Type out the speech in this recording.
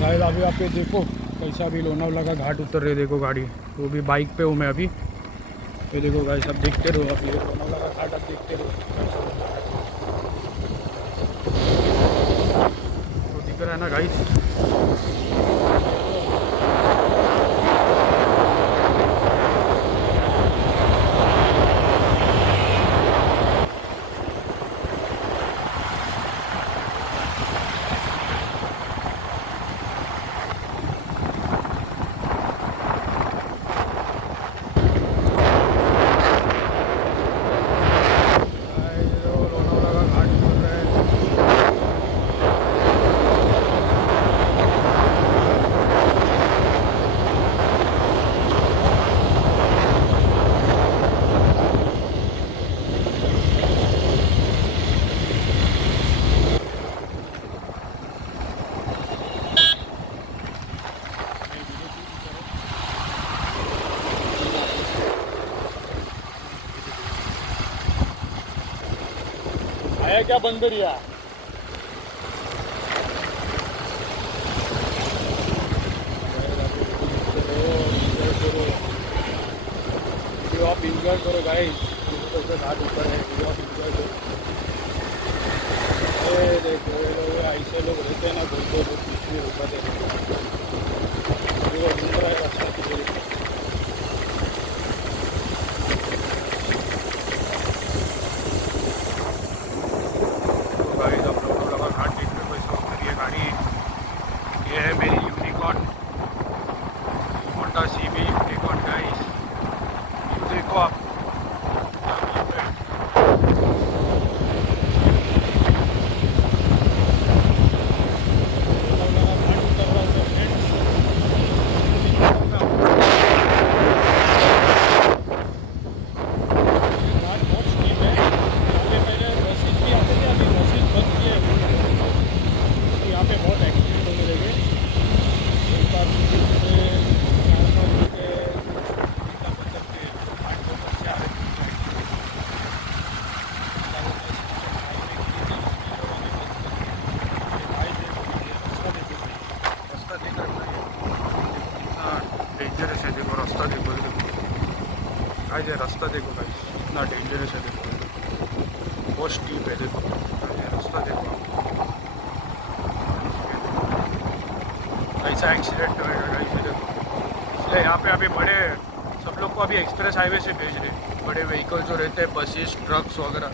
Guys अभी आप ये देखो कैसा भी लोनावला का घाट उतर रहे, देखो गाड़ी, वो भी बाइक पे हूँ मैं अभी। ये देखो गाइस, अब देखते रहो, अब ये लोनावला का घाट अब देखते रहो। तो दिख रहा है ना गाइस। आया क्या बंदरिया? वीडियो आप इंजॉय करो गाइस, तो घाट ऊपर है, वीडियो आप इंजॉय करो। ये देखो ये लोग ऐसे लोग रहते हैं ना, बोलते लोग बीच में रुका देते, वो घूम रहा है रास्ता की। गाइस आप लोग लगा घाट देखने को इस वक्त ये गाड़ी, ये है मेरी unicorn, Honda CB unicorn guys. ये देखो आप, डेंजरस है, देखो रास्ता देखो, गाइस ये रास्ता देखो गाइस, इतना डेंजरस है, देखो बहुत स्टीप है, देखो ये रास्ता देखो, ऐसा एक्सीडेंट होएगा गाइस ये देखो। इसलिए यहाँ पे अभी बड़े सब लोग को अभी एक्सप्रेस हाईवे से भेज रहे, बड़े व्हीकल जो रहते हैं, बसेस ट्रक्स वगैरह,